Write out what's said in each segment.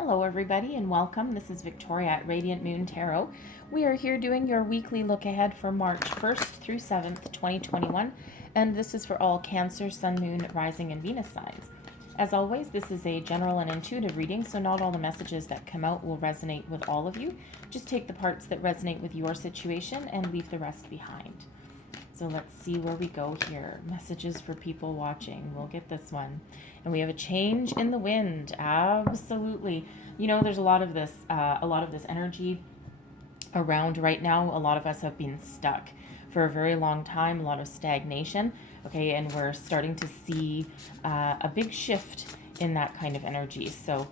Hello everybody and welcome. This is Victoria at Radiant Moon Tarot. We are here doing your weekly look ahead for March 1st through 7th, 2021. And this is for all Cancer, Sun, Moon, Rising, and Venus signs. As always, this is a general and intuitive reading, so not all the messages that come out will resonate with all of you. Just take the parts that resonate with your situation and leave the rest behind. So let's see where we go here. Messages for people watching. We'll get this one. And we have a change in the wind. Absolutely. You know, there's a lot of this energy around right now. A lot of us have been stuck for a very long time, a lot of stagnation. Okay, and we're starting to see a big shift in that kind of energy. So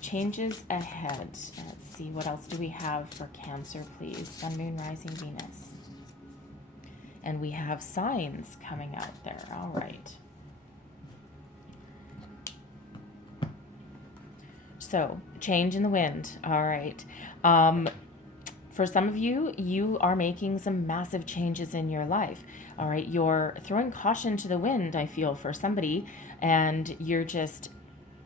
changes ahead. Let's see, what else do we have for Cancer, please? Sun, Moon, Rising, Venus. And we have signs coming out there. All right. So, change in the wind. All right. For some of you, you are making some massive changes in your life. All right. You're throwing caution to the wind, I feel, for somebody. And you're just,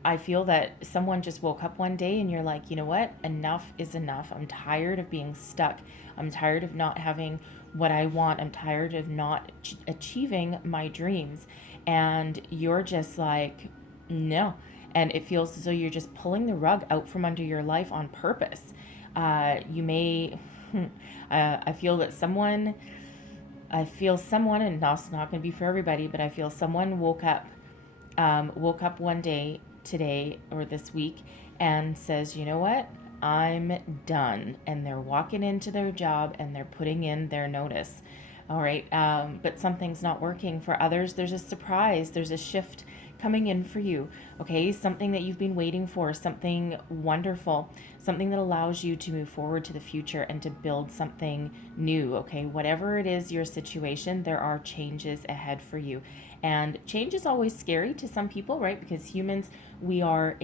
I feel that someone just woke up one day and you're like, you know what? Enough is enough. I'm tired of being stuck. I'm tired of not having what I want. I'm tired of not achieving my dreams. And you're just like, no. And it feels as though you're just pulling the rug out from under your life on purpose. You may, I feel someone, and that's not going to be for everybody, but I feel someone woke up one day today or this week and says, you know what? I'm done. And they're walking into their job and they're putting in their notice. All right. But something's not working. For others, there's a surprise. There's a shift coming in for you. Okay. Something that you've been waiting for, something wonderful, something that allows you to move forward to the future and to build something new. Okay. Whatever it is, your situation, there are changes ahead for you. And change is always scary to some people, right? Because humans, we're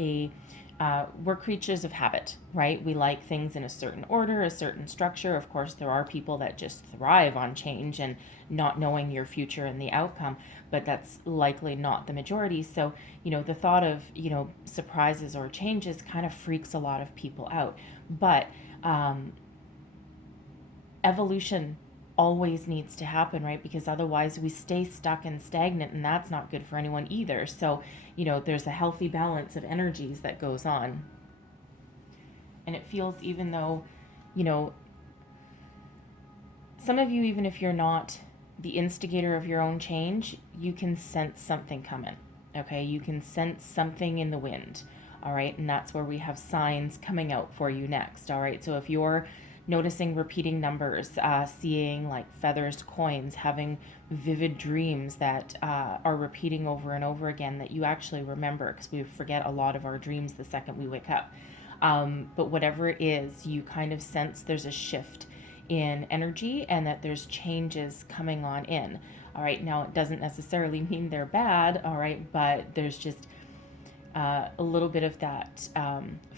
creatures of habit, right? We like things in a certain order, a certain structure. Of course, there are people that just thrive on change and not knowing your future and the outcome, but that's likely not the majority. So, the thought of, surprises or changes kind of freaks a lot of people out. But evolution always needs to happen, right? Because otherwise we stay stuck and stagnant, and that's not good for anyone either. So, there's a healthy balance of energies that goes on. And it feels, even though, some of you, even if you're not the instigator of your own change, you can sense something coming. Okay, you can sense something in the wind. All right, and that's where we have signs coming out for you next. All right, so if you're noticing repeating numbers, seeing like feathers, coins, having vivid dreams that are repeating over and over again that you actually remember, because we forget a lot of our dreams the second we wake up. But whatever it is, you kind of sense there's a shift in energy and that there's changes coming on in. All right, now it doesn't necessarily mean they're bad, all right, but there's just a little bit of that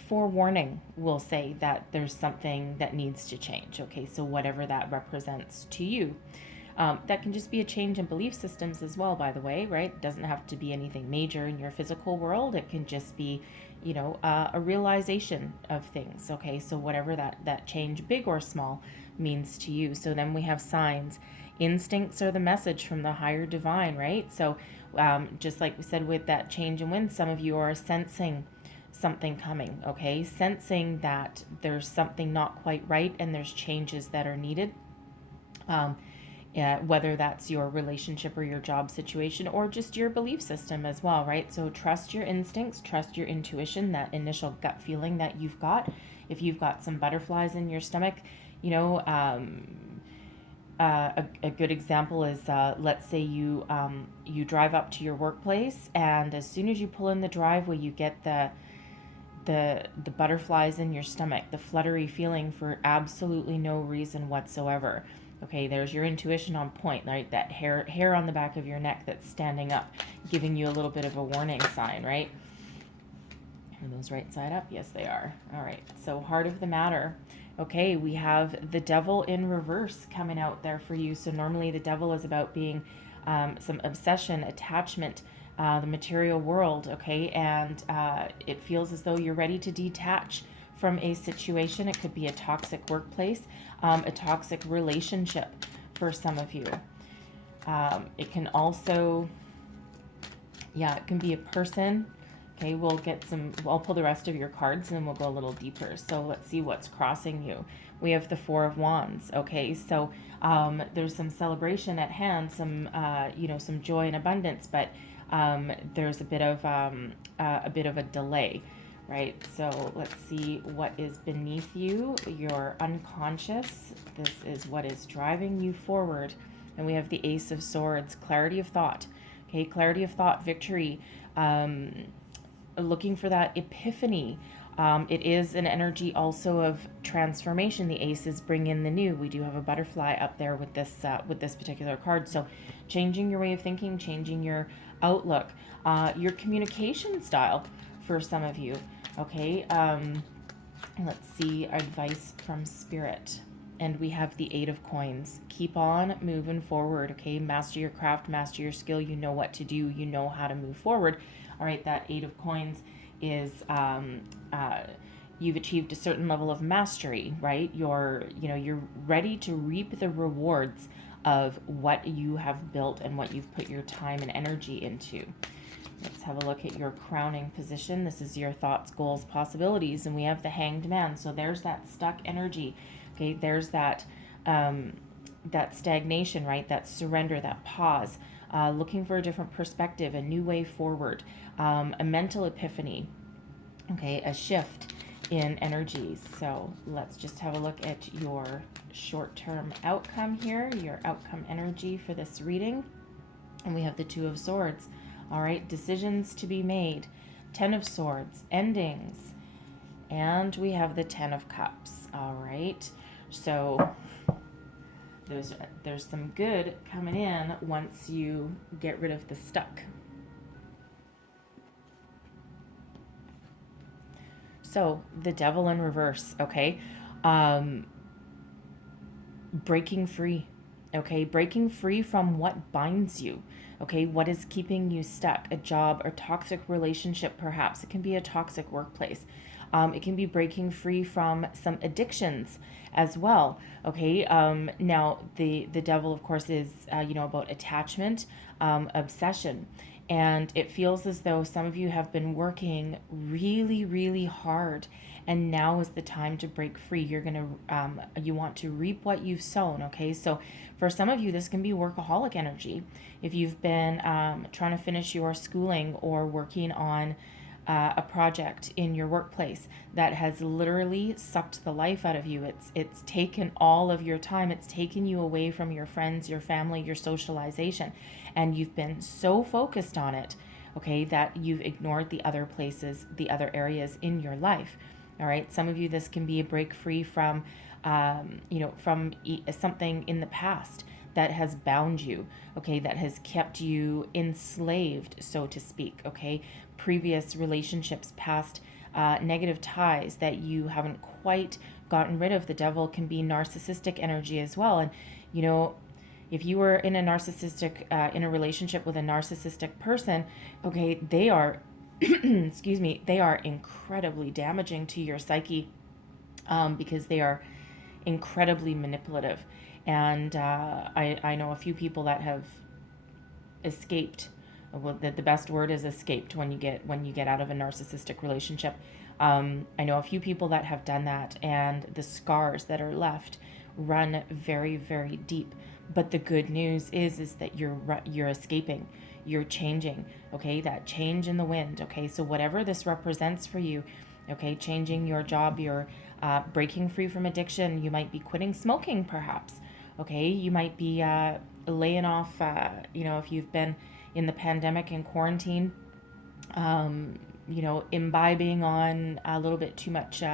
forewarning, will say that there's something that needs to change. Okay, so whatever that represents to you. That can just be a change in belief systems as well, by the way, right? It doesn't have to be anything major in your physical world. It can just be, a realization of things. Okay, so whatever that change, big or small, means to you. So then we have signs. Instincts are the message from the higher divine, right? So just like we said with that change in wind, some of you are sensing something coming, okay? Sensing that there's something not quite right and there's changes that are needed. Whether that's your relationship or your job situation or just your belief system as well, right? So trust your instincts, trust your intuition, that initial gut feeling that you've got. If you've got some butterflies in your stomach, a good example is let's say you drive up to your workplace, and as soon as you pull in the driveway, you get the butterflies in your stomach, the fluttery feeling for absolutely no reason whatsoever. Okay, there's your intuition on point, right? That hair on the back of your neck that's standing up, giving you a little bit of a warning sign, right? Are those right side up? Yes, they are. All right, so heart of the matter. Okay, we have the devil in reverse coming out there for you. So normally the devil is about being some obsession, attachment, the material world, okay? And it feels as though you're ready to detach from a situation. It could be a toxic workplace, a toxic relationship for some of you. It can also, it can be a person. Okay, I'll pull the rest of your cards and then we'll go a little deeper. So let's see what's crossing you. We have the Four of Wands. Okay, so there's some celebration at hand, some joy and abundance, but there's a bit of a delay, right? So let's see what is beneath you, your unconscious. This is what is driving you forward. And we have the Ace of Swords, clarity of thought. Okay, clarity of thought, victory, looking for that epiphany. It is an energy also of transformation. The aces bring in the new. We do have a butterfly up there with this particular card. So changing your way of thinking, changing your outlook, your communication style for some of you. Okay, let's see, advice from Spirit. And we have the Eight of Coins. Keep on moving forward, okay? Master your craft, master your skill. You know what to do. You know how to move forward. All right, that Eight of Coins is you've achieved a certain level of mastery, right? You're ready to reap the rewards of what you have built and what you've put your time and energy into. Let's have a look at your crowning position. This is your thoughts, goals, possibilities, and we have the Hanged Man. So there's that stuck energy. Okay, there's that stagnation, right? That surrender, that pause, looking for a different perspective, a new way forward, a mental epiphany, okay, a shift in energies. So let's just have a look at your short-term outcome here, your outcome energy for this reading. And we have the Two of Swords. All right, decisions to be made. Ten of Swords, endings. And we have the Ten of Cups. All right. So there's some good coming in once you get rid of the stuck. So the Devil in reverse, okay? Breaking free, okay? Breaking free from what binds you, okay? What is keeping you stuck? A job or toxic relationship, perhaps. It can be a toxic workplace. It can be breaking free from some addictions as well. Okay. Now the devil, of course, is about attachment, obsession, and it feels as though some of you have been working really, really hard, and now is the time to break free. You want to reap what you've sown. Okay. So for some of you, this can be workaholic energy. If you've been trying to finish your schooling or working on a project in your workplace that has literally sucked the life out of you. It's taken all of your time. It's taken you away from your friends, your family, your socialization. And you've been so focused on it, okay, that you've ignored the other places, the other areas in your life. All right. Some of you, this can be a break free from, something in the past that has bound you, okay, that has kept you enslaved, so to speak, okay, previous relationships, past negative ties that you haven't quite gotten rid of. The devil can be narcissistic energy as well. And, if you were in in a relationship with a narcissistic person, okay, they are, excuse me, they are incredibly damaging to your psyche because they are incredibly manipulative. And I know a few people that have escaped. Well, the best word is escaped when you get out of a narcissistic relationship. I know a few people that have done that, and the scars that are left run very, very deep. But the good news is that you're escaping, you're changing. Okay, that change in the wind. Okay, so whatever this represents for you, okay, changing your job, you're breaking free from addiction. You might be quitting smoking, perhaps. Okay, you might be laying off. If you've been in the pandemic and quarantine, imbibing on a little bit too much,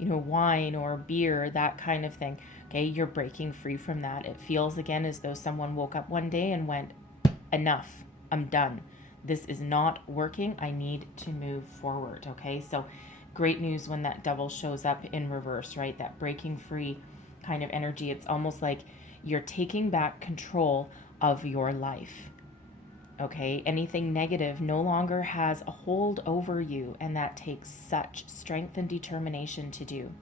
wine or beer, that kind of thing. Okay, you're breaking free from that. It feels again as though someone woke up one day and went, enough, I'm done. This is not working. I need to move forward. Okay, so great news when that devil shows up in reverse, right? That breaking free kind of energy. It's almost like you're taking back control of your life. Okay, anything negative no longer has a hold over you, and that takes such strength and determination to do.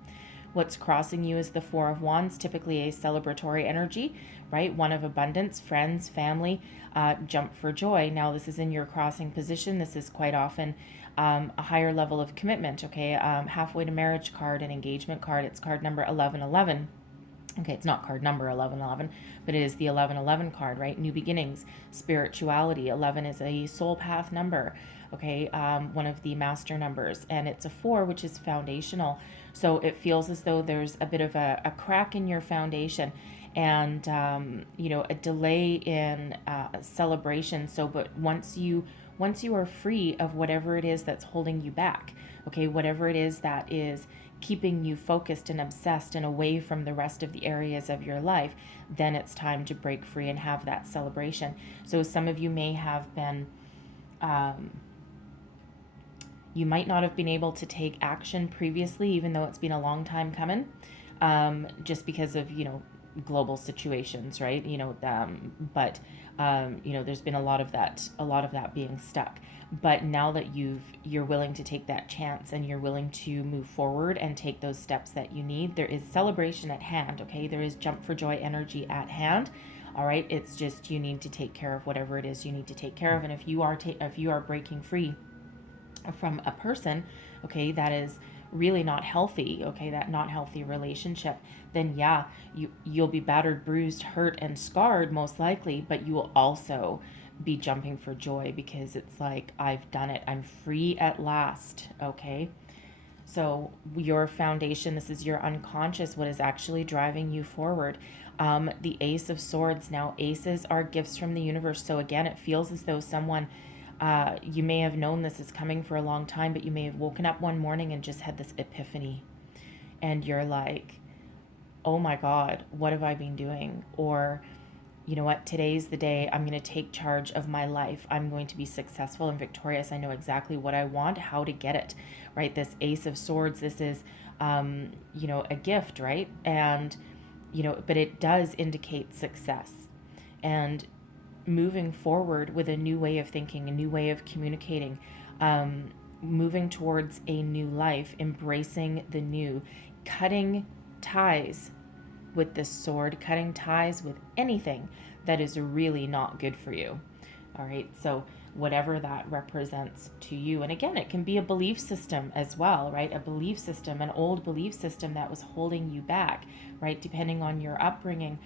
What's crossing you is the Four of Wands, typically a celebratory energy, right? One of abundance, friends, family, jump for joy. Now, this is in your crossing position. This is quite often a higher level of commitment, okay? Halfway to marriage card, an engagement card. It's card number 1111. Okay, it's not card number 1111, but it is the 1111 card, right? New beginnings, spirituality. 11 is a soul path number, okay? One of the master numbers. And it's a 4, which is foundational. So it feels as though there's a bit of a crack in your foundation and, a delay in celebration. So, but once you are free of whatever it is that's holding you back, okay, whatever it is that is keeping you focused and obsessed and away from the rest of the areas of your life, then it's time to break free and have that celebration. So some of you may have been, you might not have been able to take action previously, even though it's been a long time coming, just because of, global situations, right? There's been a lot of that being stuck. But now that you're willing to take that chance and you're willing to move forward and take those steps that you need, there is celebration at hand, okay? There is jump for joy energy at hand. All right, it's just you need to take care of whatever it is you need to take care of. And if you are breaking free from a person, okay, that is really not healthy, okay, that not healthy relationship, then yeah, you'll be battered, bruised, hurt, and scarred most likely, but you will also be jumping for joy because it's like, I've done it. I'm free at last, okay? So your foundation, this is your unconscious, what is actually driving you forward. The Ace of Swords. Now, aces are gifts from the universe. So again, it feels as though someone, you may have known this is coming for a long time, but you may have woken up one morning and just had this epiphany. And you're like, oh my God, what have I been doing? Or, you know what, today's the day I'm going to take charge of my life. I'm going to be successful and victorious. I know exactly what I want, how to get it, right? This Ace of Swords, this is, a gift, right? And, but it does indicate success and moving forward with a new way of thinking, a new way of communicating, moving towards a new life, embracing the new, cutting ties with this sword, cutting ties with anything that is really not good for you. All right, so whatever that represents to you. And again, it can be a belief system as well, right? A belief system, an old belief system that was holding you back, right? Depending on your upbringing,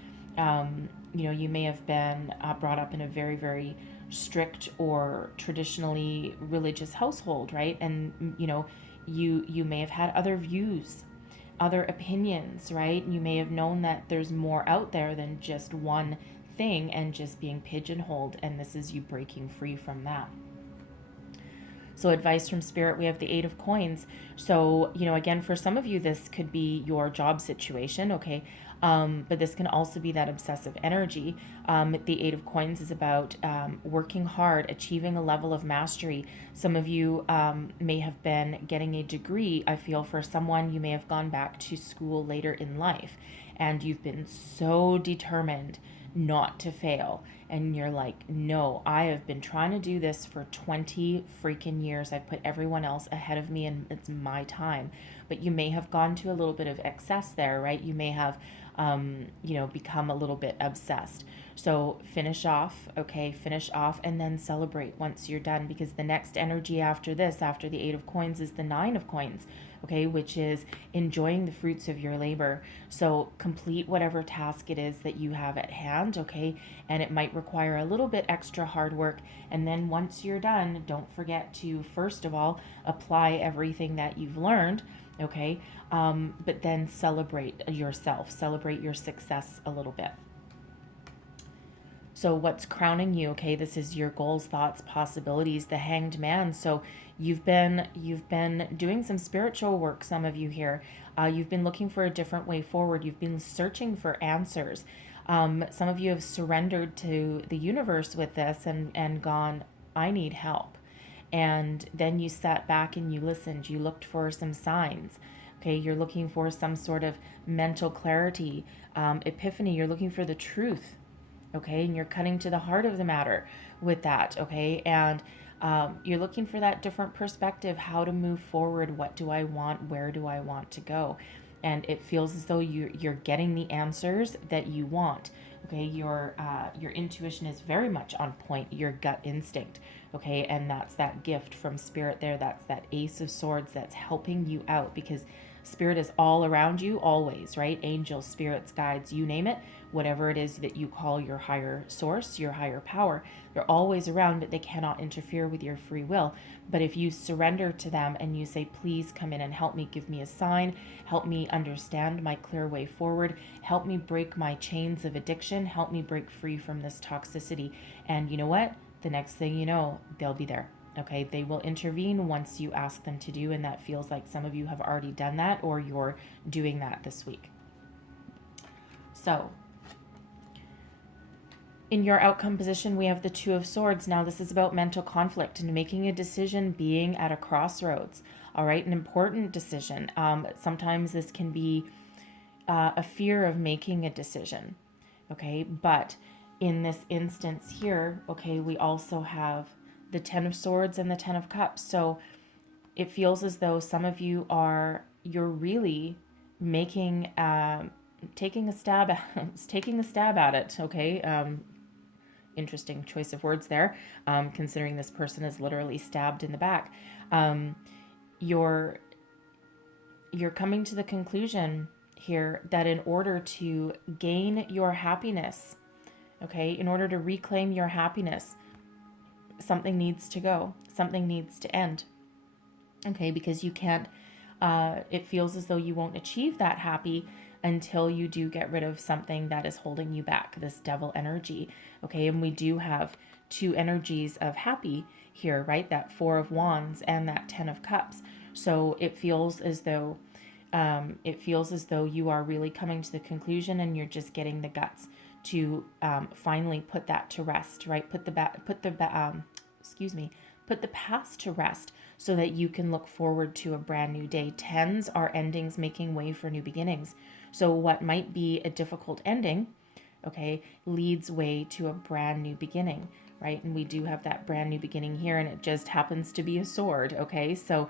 you may have been brought up in a very, very strict or traditionally religious household, right? And, you may have had other views, other opinions, right? You may have known that there's more out there than just one thing and just being pigeonholed, and this is you breaking free from that. So advice from Spirit, we have the Eight of Coins. So, again, for some of you, this could be your job situation, okay? But this can also be that obsessive energy. The Eight of Coins is about working hard, achieving a level of mastery. Some of you may have been getting a degree. I feel for someone, you may have gone back to school later in life, and you've been so determined not to fail. And you're like, no, I have been trying to do this for 20 freaking years. I've put everyone else ahead of me and it's my time. But you may have gone to a little bit of excess there, right? You may have, become a little bit obsessed. So finish off, okay? Finish off and then celebrate once you're done, because the next energy after this, after the Eight of Coins, is the Nine of Coins, okay? Which is enjoying the fruits of your labor. So complete whatever task it is that you have at hand, okay? And it might require a little bit extra hard work. And then once you're done, don't forget to, first of all, apply everything that you've learned, okay? But then celebrate yourself, celebrate your success a little bit. So what's crowning you? Okay, this is your goals, thoughts, possibilities, the Hanged Man. So you've been doing some spiritual work, some of you here. You've been looking for a different way forward. You've been searching for answers. Some of you have surrendered to the universe with this and gone, I need help. And then you sat back and you listened. You looked for some signs. Okay, you're looking for some sort of mental clarity, epiphany. You're looking for the truth. Okay, and you're cutting to the heart of the matter with that, okay? And you're looking for that different perspective, how to move forward. What do I want? Where do I want to go? And it feels as though you're getting the answers that you want. Okay, your intuition is very much on point. Your gut instinct, okay, and that's that gift from spirit there. That's that Ace of Swords that's helping you out, because spirit is all around you always, right? Angels, spirits, guides, you name it, whatever it is that you call your higher source, your higher power, they're always around, but they cannot interfere with your free will. But if you surrender to them and you say, please come in and help me, give me a sign, help me understand my clear way forward, help me break my chains of addiction, help me break free from this toxicity. And you know what? The next thing you know, they'll be there. Okay, they will intervene once you ask them to do, and that feels like some of you have already done that or you're doing that this week. So, in your outcome position, we have the Two of Swords. Now, this is about mental conflict and making a decision, being at a crossroads. All right, an important decision. Sometimes this can be a fear of making a decision. Okay, but in this instance here, okay, we also have the Ten of Swords and the Ten of Cups. So it feels as though some of you you're really making, taking a stab at it. Okay. Interesting choice of words there, considering this person is literally stabbed in the back. You're coming to the conclusion here that in order to gain your happiness, okay, in order to reclaim your happiness, something needs to go, something needs to end, okay, because you can't, it feels as though you won't achieve that happy until you do get rid of something that is holding you back, this devil energy, okay, and we do have two energies of happy here, right, that Four of Wands and that Ten of Cups, so it feels as though you are really coming to the conclusion and you're just getting the guts to finally put that to rest, right? Put the past to rest so that you can look forward to a brand new day. Tens are endings making way for new beginnings. So what might be a difficult ending, okay, leads way to a brand new beginning, right? And we do have that brand new beginning here, and it just happens to be a sword, okay? So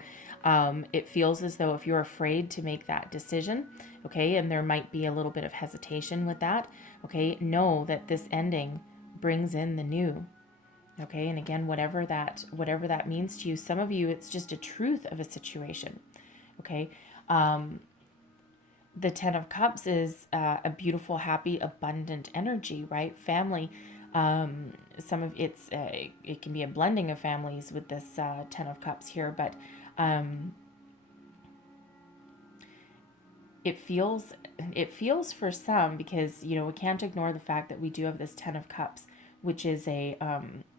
it feels as though if you're afraid to make that decision, okay, and there might be a little bit of hesitation with that, okay, know that this ending brings in the new, okay, and again, whatever that means to you. Some of you, it's just a truth of a situation, okay. The Ten of Cups is a beautiful, happy, abundant energy, right? Family. Some of it can be a blending of families with this Ten of Cups here, but it feels for some, because we can't ignore the fact that we do have this Ten of Cups, which is a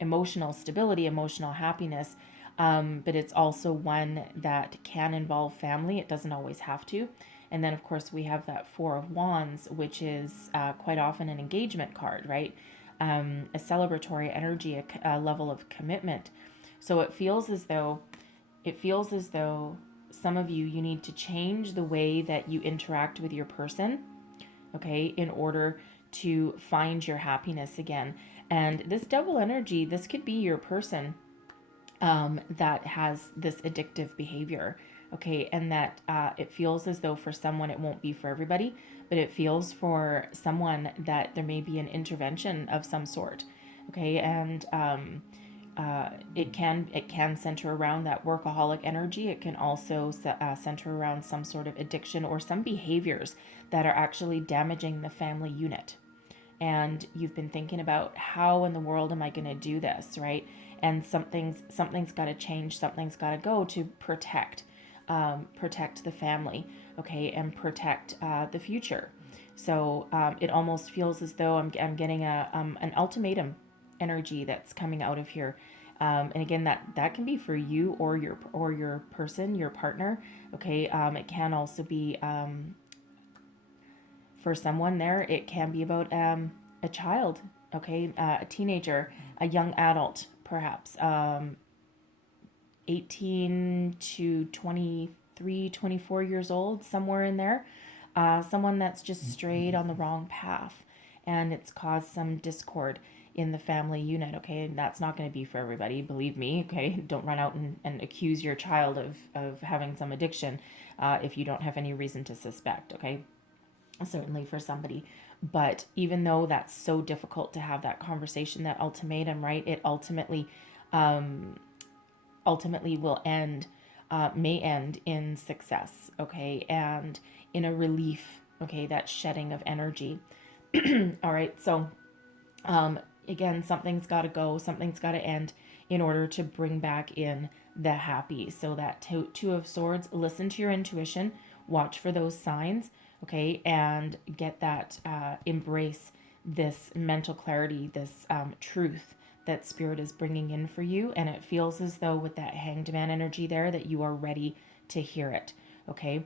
emotional stability, emotional happiness, but it's also one that can involve family. It doesn't always have to. And then of course we have that Four of Wands, which is quite often an engagement card, right? A celebratory energy, a level of commitment. So it feels as though some of you need to change the way that you interact with your person, okay, in order to find your happiness again. And this double energy, this could be your person that has this addictive behavior, okay, and that it feels as though for someone it won't be for everybody, but it feels for someone that there may be an intervention of some sort, okay, and it can center around that workaholic energy. It can also center around some sort of addiction or some behaviors that are actually damaging the family unit. And you've been thinking about, how in the world am I going to do this, right? And something's got to change, something's got to go to protect the family, okay, and protect the future. So it almost feels as though I'm getting an ultimatum energy that's coming out of here. And again, that can be for you or your person, your partner, okay. It can also be for someone there, it can be about a child, okay, a teenager, a young adult, perhaps 18 to 23, 24 years old, somewhere in there, someone that's just strayed on the wrong path, and it's caused some discord in the family unit, okay? And that's not going to be for everybody, believe me, okay? Don't run out and accuse your child of having some addiction if you don't have any reason to suspect, okay? Certainly for somebody. But even though that's so difficult to have that conversation, that ultimatum, right? It ultimately will end, may end in success, okay? And in a relief, okay? That shedding of energy. All right. So, again, something's got to go, something's got to end in order to bring back in the happy. So that two of swords, listen to your intuition, watch for those signs, okay, and get that, embrace this mental clarity, this truth that spirit is bringing in for you. And it feels as though with that hanged man energy there that you are ready to hear it, okay?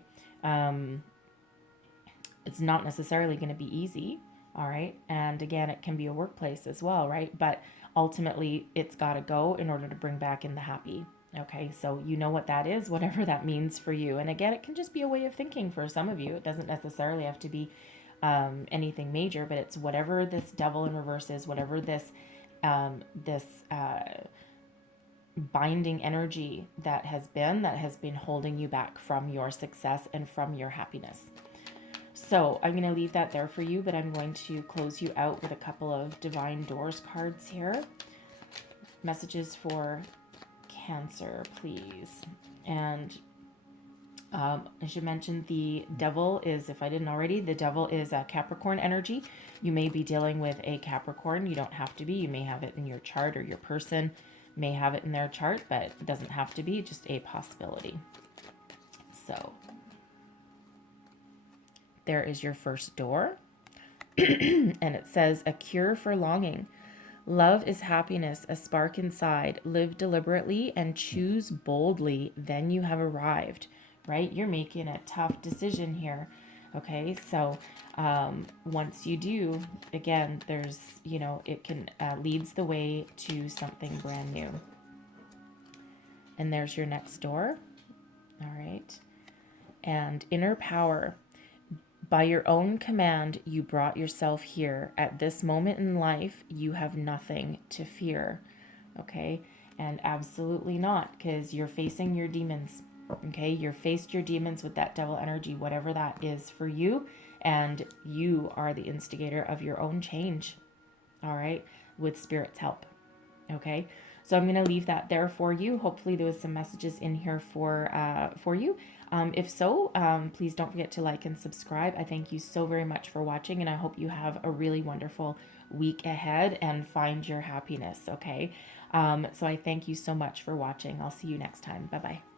It's not necessarily going to be easy, all right? And again, it can be a workplace as well, right? But ultimately, it's got to go in order to bring back in the happy. Okay, so you know what that is, whatever that means for you. And again, it can just be a way of thinking for some of you. It doesn't necessarily have to be anything major, but it's whatever this devil in reverse is, whatever this binding energy that has been holding you back from your success and from your happiness. So I'm going to leave that there for you, but I'm going to close you out with a couple of Divine Doors cards here. Messages for Cancer, please. And I should mention the devil is, if I didn't already, the devil is a Capricorn energy. You may be dealing with a Capricorn. You don't have to be. You may have it in your chart, or your person may have it in their chart, but it doesn't have to be, just a possibility. So there is your first door. And it says, a cure for longing. Love is happiness, a spark inside. Live deliberately and choose boldly. Then you have arrived, right? You're making a tough decision here. Okay, so once you do, again, there's, it can leads the way to something brand new. And there's your next door. All right. And inner power. By your own command, you brought yourself here. At this moment in life, you have nothing to fear. Okay? And absolutely not, because you're facing your demons. Okay? You're faced your demons with that devil energy, whatever that is for you. And you are the instigator of your own change. All right? With Spirit's help. Okay? So I'm going to leave that there for you. Hopefully there was some messages in here for you. If so, please don't forget to like and subscribe. I thank you so very much for watching, and I hope you have a really wonderful week ahead and find your happiness, okay? So I thank you so much for watching. I'll see you next time. Bye-bye.